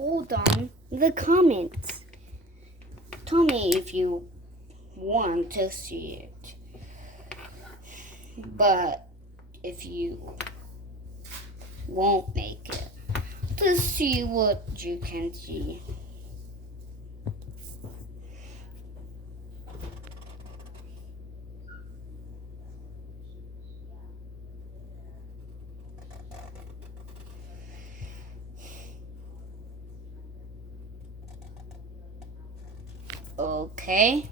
hold on the comments. Tell me if you want to see it. But if you won't make it, let's see what you can see. Okay,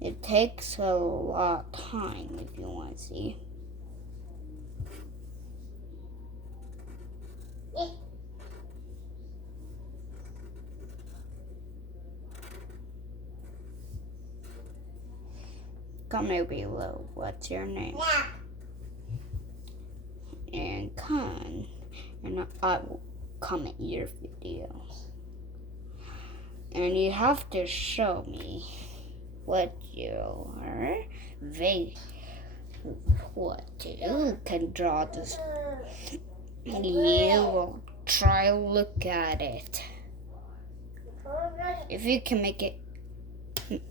it takes a lot of time if you want to see. Comment below what's your name. And comment, and I will comment your video. And you have to show me what you can draw this. You will try to look at it. If you can make it,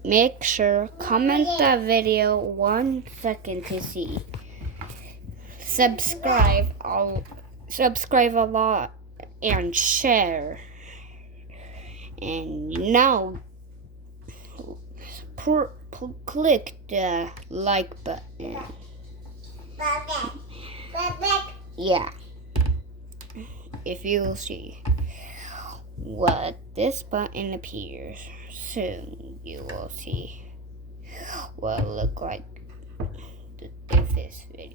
make sure comment that video 1 second to see. Subscribe a lot and share. And now click the like button. Yeah. If you see what this button appears, soon you will see what it look like if this video.